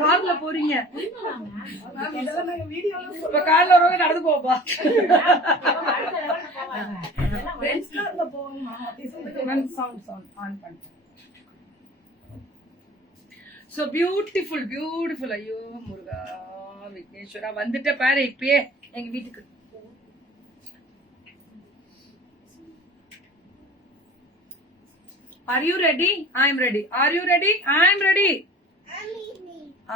கார்ல போறீங்க இப்ப கார்ல வரவங்க நடந்து போப்பா. So beautiful, beautiful. ஐயோ முருகா விக்னேஸ்வரா வந்துட்ட பாரு இப்பயே எங்க வீட்டுக்கு. Are you ready? I am ready. Are you ready? I am ready.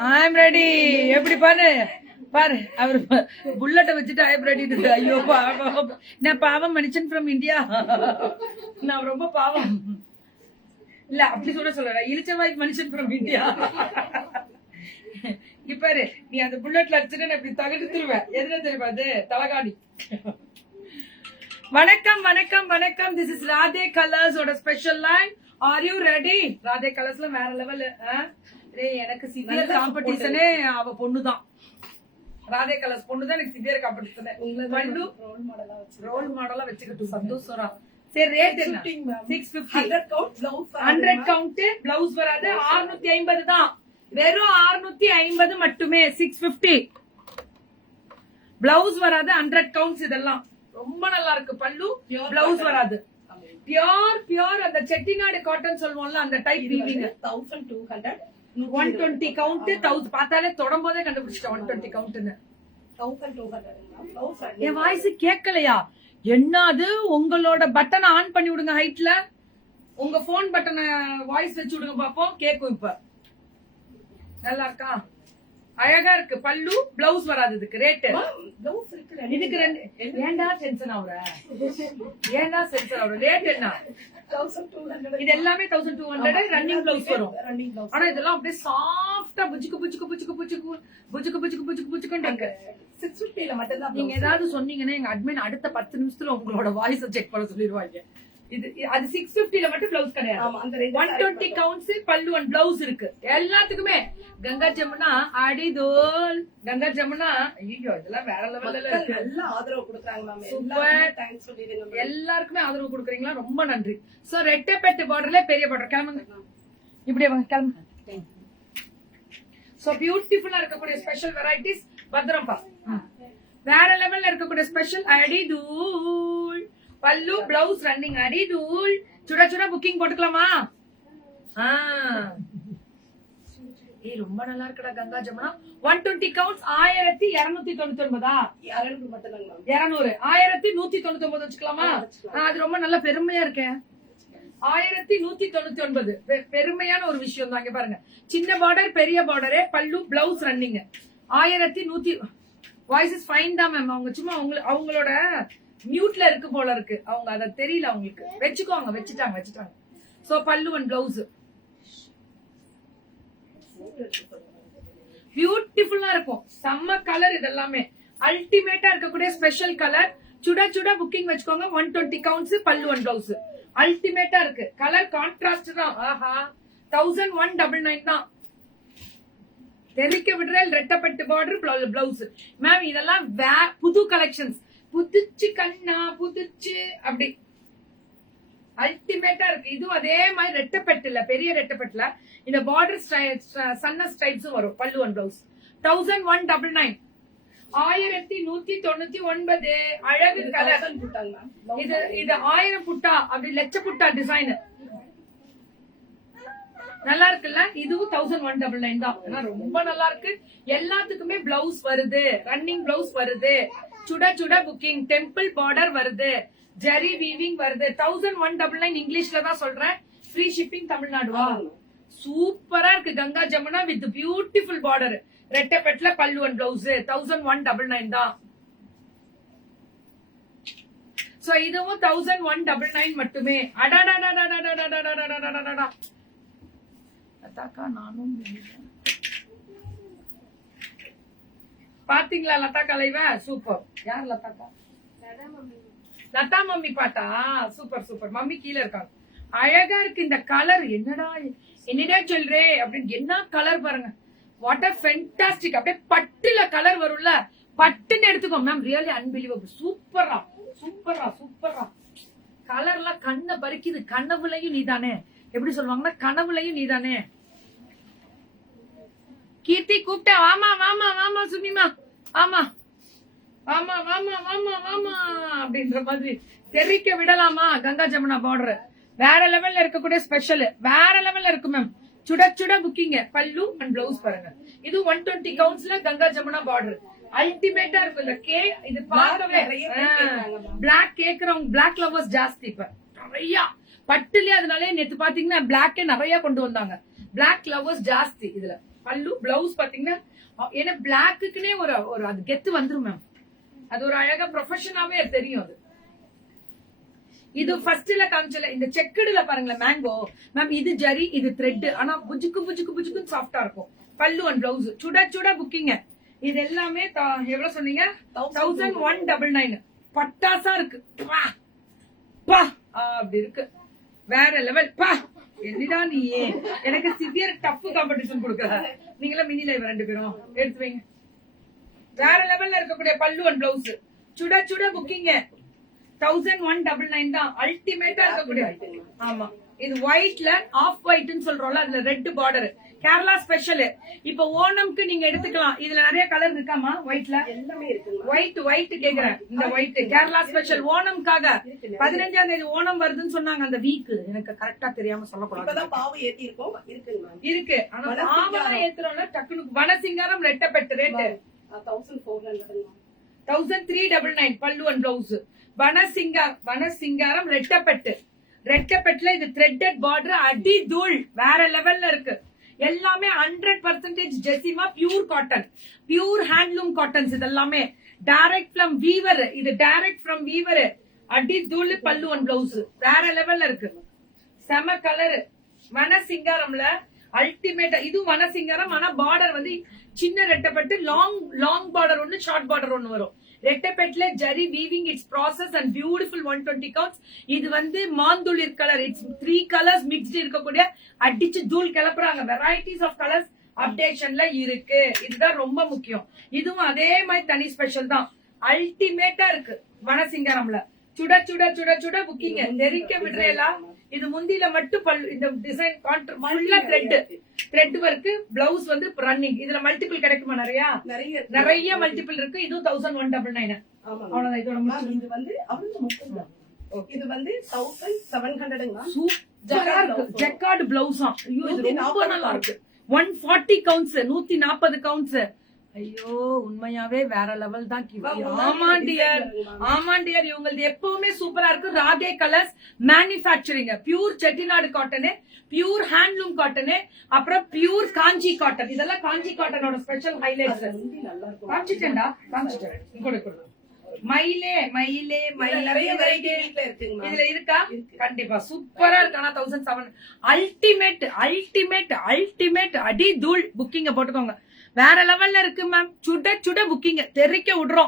I am ready. எப்படி பாரு பாரு அவர் புல்லட்ட வச்சுட்டு I am ready. ஐயோ பாவம், நான் பாவம் மனுஷன் ஃப்ரம் இந்தியா. நான் ரொம்ப பாவம் இல்ல, அப்படி சொல்ல இழிச்சவாய் மனுஷன் ஃப்ரம் இந்தியா. இப்பாரு நீ அந்த புல்லட்ல அடிச்சுட்டு இப்படி தகட்டுருவேன். எதுல தெரியுமா அது? தலகாணி. வணக்கம் வணக்கம் வணக்கம். திஸ் இஸ் ராதே கலர்ஸ் ஓட special line. Are you ready? Radhe கலர்ஸ்ல வேற லெவல். எனக்கு சிவியர் காம்படிஷனே அவ பொண்ணுதான். ராதே கலர்ஸ் பொண்ணுதான் எனக்கு சிவியர் காம்படிஷன். ரோல் மாடலா வச்சுக்கிட்டு சந்தோஷம். சரி, ரேட் என்ன? 650. 100 கவுண்ட். பிளவுஸ் வராது. 650 தான். வெறும் 650 மட்டுமே. 650 பிளவுஸ் வராது. 100 கவுண்ட்ஸ். இதெல்லாம் ரொம்ப நல்லா இருக்கு. பல்லு பிளவுஸ் வராது. பியோர் அந்த செட்டிநாடு காட்டன் சொல்லுவோம்ல, அந்த டைப் வீவிங். 1200 120 கவுண்ட். 1000 பார்த்தாலே தொடம்போதே கண்டுபிடிச்சிட்டேன் 120 கவுண்ட்னு. 1200. என் வாய்ஸ் கேட்கலையா? என்னது? உங்களோட பட்டனை ஆன் பண்ணி விடுங்க. ஹைட்ல உங்க போன் பட்டனை வாய்ஸ் வச்சு விடுங்க பாப்போம். கேக்கும். இப்ப நல்லா இருக்கா? அழகா இருக்கு. பல்லு பிளவுஸ் வராது. இதுக்கு ரேட் இதுக்கு ஏண்டா டென்ஷன் ஆகுற? ஏண்டா டென்ஷன் ஆகுற? ரேட் என்ன? 1200. இது எல்லாமே 1200. ரன்னிங் பிளவுஸ் வரும். ஆனா இதெல்லாம் அப்படியே சாஃப்டா புச்சுக்கு புச்சுக்கு புச்சுக்கு புச்சுக்கு புச்சுக்கு புச்சுக்கு புச்சுக்கு புச்சுக்குன்னு இருக்கு. 650 மட்டும்தான். நீங்க ஏதாவது சொன்னீங்கன்னா எங்க அட்மின் அடுத்த 10 நிமிஷத்துல உங்களோட வாய்ஸ் செக் பண்ண சொல்லிடுவாங்க. இது அது 650 மட்டும் பிளவுஸ் கிடையாது. 120 கவுண்ட்ஸ் பல்லு அண்ட் பிளவுஸ் இருக்கு. எல்லாத்துக்குமே கங்கா ஜமுனா அடிதோல். கங்கா ஜமுனா ஐயோ இதெல்லாம் வேற லெவல்ல இருக்கு. எல்லாம் ஆதரவு கொடுக்குறாங்க மேம். சூப்பர். தேங்க்ஸ் சொல்லிடுங்க. எல்லாருக்குமே ஆதரவு கொடுக்குறீங்களா? ரொம்ப நன்றி. சோ ரெட்டப்பெட்டு பார்டர்ல பெரிய பார்டர். கிளம்புங்க இப்படியே வாங்க. கிளம்புங்க. சோ பியூட்டிஃபுல்லா இருக்கக்கூடிய ஸ்பெஷல் வெரைட்டிஸ் பத்திரம்பா. வேற லெவல்ல இருக்கக்கூடிய ஸ்பெஷல் அடிதூள். பல்லு பிளவுஸ் ரன்னிங். அடிதூள். சுட சுட புக்கிங் போட்டுக்கலாமா? ரொம்ப நல்லா இருக்குடா கங்கா ஜமுனா. 120 கவுண்ட்ஸ். 1299. 200 1199 வச்சுக்கலாமா? அது ரொம்ப நல்ல பெருமையா இருக்கேன். 1199 பெருமையான ஒரு விஷயம் தான். பாருங்க, சின்ன பார்டர் பெரிய பார்டரே பல்லு blouse running. 1100. Voice is fine தான் மேம். அவங்க சும்மா அவங்களோட மியூட்ல இருக்கு போல இருக்கு. அவங்க அத தெரியல அவங்களுக்கு. வச்சுக்கோங்க. வச்சுட்டாங்க. சோ பல்லு அண்ட் பிளவுஸ் பியூட்டிஃபுல்லா இருக்கும். செம்ம கலர். இதெல்லாமே அல்டிமேட்டா இருக்கக்கூடிய ஸ்பெஷல் கலர். சுட சுட புக்கிங் வச்சுக்கோங்க. 120 கவுண்ட்ஸ் பல்லு அண்ட் பிளவுஸ். அல்டிமேட்டா இருக்கு. கலர் கான்ட்ராஸ்ட் தான். ஆஹா 1199 தான். தெரிக்க விடுறேன். ரெட்டப்பட்டு பார்டர் பிளவுஸ். மேம் இதெல்லாம் புது கலெக்ஷன்ஸ். புதுச்சு கண்ணா புதுச்சு அப்படி அல்டிமேட்டா இருக்கு. இதுவும் அதே மாதிரி ரெட்டப்பட்டுல பெரிய ரெட்டப்பட்டுல இந்த பார்டர் சன்ன ஸ்டைப்ஸும் வரும். பல்லு அண்ட் பிளவுஸ். 1199. 1199. அழகு கலர். இது 1000 புட்டா அப்படி லட்ச புட்டா டிசைன். நல்லா இருக்குல்ல? இதுவும் 1199 தான். ரொம்ப நல்லா இருக்கு. எல்லாத்துக்குமே பிளவுஸ் வருது. ரன்னிங் பிளவுஸ் வருது. சுட சுட புக்கிங். டெம்பிள் பார்டர் வருது. ஜரி வீவிங் வருது. 1199 இங்கிலீஷ்ல தான் சொல்றேன். ஃப்ரீ ஷிப்பிங் தமிழ்நாடுவா? சூப்பரா இருக்கு. Ganga Jamuna with beautiful border. ரெட்டப்பெட்ல பல்லு அண்ட் பிளவுஸ். 1199 தான். சோ இதுவும் 1199 மட்டுமே. அடாடாடாடாடாடாடாடாடாடாடாடா. லதாக்கா நானும் பாத்தீங்களா? லதாக்கா லைவ சூப்பர். யார் லதாக்கா? லதா மம்மி பாட்டா? Super super. மம்மி கீழே இருக்காங்க. அழகா இருக்கு இந்த கலர். என்னடா சொல்றே அப்படின்னு. என்ன கலர் பாருங்க. What a fantastic. அப்படியே பட்டுல கலர் வரும்ல, பட்டுன்னு எடுத்துக்கோ மேம். Really unbelievable. சூப்பரா சூப்பரா சூப்பரா. கலர்லாம் கண்ணை பறிக்குது. கனவுலையும் நீதானே. எப்படி சொல்லுவாங்கன்னா கனவுலையும் நீதானே. கீர்த்தி கூப்பிட்ட வாமா வாமா வாமா சுமிமா ஆமா ஆமா வாமா வாமா வாமா அப்படின்ற மாதிரி தெரிக்க விடலாமா. கங்கா ஜமுனா பார்டர் வேற லெவல்ல இருக்கக்கூடிய ஸ்பெஷல், வேற லெவல்ல இருக்கு மேம். சுட சுட புக்கிங்க. பல்லு அண்ட் பிளவுஸ் பாருங்க. இது 120 கவுண்ட்ஸ்ல கங்கா ஜமுனா பார்டர் அல்டிமேட்டா இருக்கும். இந்த கே இது பார்க்கவே பிளாக் கேக்குறவங்க, பிளாக் லவர்ஸ் ஜாஸ்தி இப்ப நிறைய பட்டுலயே. அதனாலே நேத்து பாத்தீங்கன்னா பிளாக்கே நிறைய கொண்டு வந்தாங்க. பிளாக் லவர்ஸ் ஜாஸ்தி இதுல. பல்லு பிளவுஸ் பாத்தீங்கன்னா ஏன்னா பிளாக்குன்னே ஒரு அது கெத்து வந்துரும் மேம். அது ஒரு அழகா ப்ரொஃபஷனாவே தெரியும் அது. இது ஃபர்ஸ்ட்ல காமிச்சல இந்த செக்குடுல பாருங்களேன் மேங்கோ மேம். இது ஜரி, இது த்ரெட். ஆனா புஜுக்கு புஜுக்கு புஜுக்கு சாஃப்டா இருக்கும். பல்லு அண்ட் பிளவுஸ் சுட சுட புக்கிங்க. இது எல்லாமே எவ்வளவு சொன்னீங்க? 1199. பட்டாசா இருக்கு. பா அப்படி இருக்கு. வேற லெவல். பா என்னடா நீ எனக்கு சிவியர் டஃப் காம்படிஷன் கொடுக்குற. நீங்களா மினி லைவ் 2 பேரும் எடுத்து வைங்க. வேற லெவல்ல இருக்கக்கூடிய பல்லு அண்ட் பிளவுஸ் சுட சுட புக்கிங்க. 1199 தான். அல்டிமேட்டா இருக்கக்கூடிய. ஆமா இது ஒயிட்ல ஆஃப் ஒயிட்னு சொல்றோம்ல, அதுல ரெட் பார்டர். கேரளா ஸ்பெஷல். இப்ப ஓணம்க்கு நீங்க எடுத்துக்கலாம். இதுல நிறைய கலர் இருக்காமா? ஒயிட்ல எல்லாமே இருக்கு. ஒயிட் கேக்குறேன். இந்த ஒயிட் கேரளா ஸ்பெஷல் ஓணம்காக 15ஆம் தேதி ஓணம் வருதுன்னு சொன்னாங்க. அந்த வீக் எனக்கு கரெக்டா தெரியாம சொல்லக்கூடாது. இருக்கு. ஆனா பாவம் ஏத்துறோம்ல டக்குனு. வனசிங்காரம் ரெட்டப்பெட்டு ரேட் 1399. பல்லு அண்ட் பிளவுஸ். வனசிங்காரம் ரெட்டப்பெட்டுல இது த்ரெட்டட் பார்டர் அடி தூள் வேற லெவல்ல இருக்கு. எல்லாமே 100% Jezima pure cotton, pure handloom cottons. இதெல்லாமே டைரக்ட் ஃப்ரம் வீவர். இது டைரக்ட் ஃப்ரம் வீவர். அடி தூள் பல்லு அண்ட் பிளவுஸ் வேற லெவல்ல இருக்கு. செம கலர். வனசிங்காரம்ல அல்டிமேட்டா. இது வனசிங்காரம். ஆனா பார்டர் வந்து சின்ன ரெட்டப்பட்டு லாங் பார்டர் ஒன்னு, ஷார்ட் பார்டர் ஒன்னு வரும். ரெட்டப்பெட்ல zari weaving it's process and beautiful 120 counts. இது வந்து மாந்துளிர் கலர். இட்ஸ் 3 கலர்ஸ் மிக்ஸ்ட் இருக்கக்கூடிய அடிச்சு தூள் கிளப்புறாங்க. வெரைட்டிஸ் ஆஃப் கலர்ஸ் அப்டேஷன்ல இருக்கு. இதுதான் ரொம்ப முக்கியம். இதுவும் அதே மாதிரி தனி ஸ்பெஷல் தான். அல்டிமேட்டா இருக்கு. வனசிங்கரம்ல சுட சுட சுட சுட புக்கிங்க. தெரிக்க விடுறேலா. இது முந்தில மட்டும் பல்லு. இந்த டிசைன் ஃபுல்லா த்ரெட் ஒர்க். பிளவுஸ் வந்து ரன்னிங். இதுல மல்டிபிள் கிடைக்குமா? நிறைய மல்டிபிள் இருக்கு. இது 1199. அவ்வளவுதான். இதோட இது வந்து இது வந்து 1700. சூப்பரா இருக்கு. ஜக்கார்ட் பிளவுஸா. ஐயோ இது ரொம்ப நல்லா இருக்கு. 140 கவுண்ட்ஸ், 140 கவுண்ட்ஸ். ஐயோ உண்மையாவே வேற லெவல் தான். ஆமா டியர் இவங்களது எப்பவுமே சூப்பரா இருக்கு. ராகே colours manufacturing. Pure Chettinad cotton, pure handloom cotton, அப்புறம் பியூர் காஞ்சி காட்டன். இதெல்லாம் காஞ்சி காட்டனோட ஸ்பெஷல் ஹைலைட்ஸ். காமிச்சிட்டேன்டா, காமிச்சிட்டேன். மயிலே நிறைய வெரைட்டி இதுல இருக்கா? கண்டிப்பா சூப்பரா இருக்கு. ஆனா 1700 அல்டிமேட் அடி தூள். புக்கிங்க போட்டுக்கோங்க. வேற லெவல்ல இருக்கு மேம். சுட சுட புக்கிங்க. தெரிக்க விடுறோம்.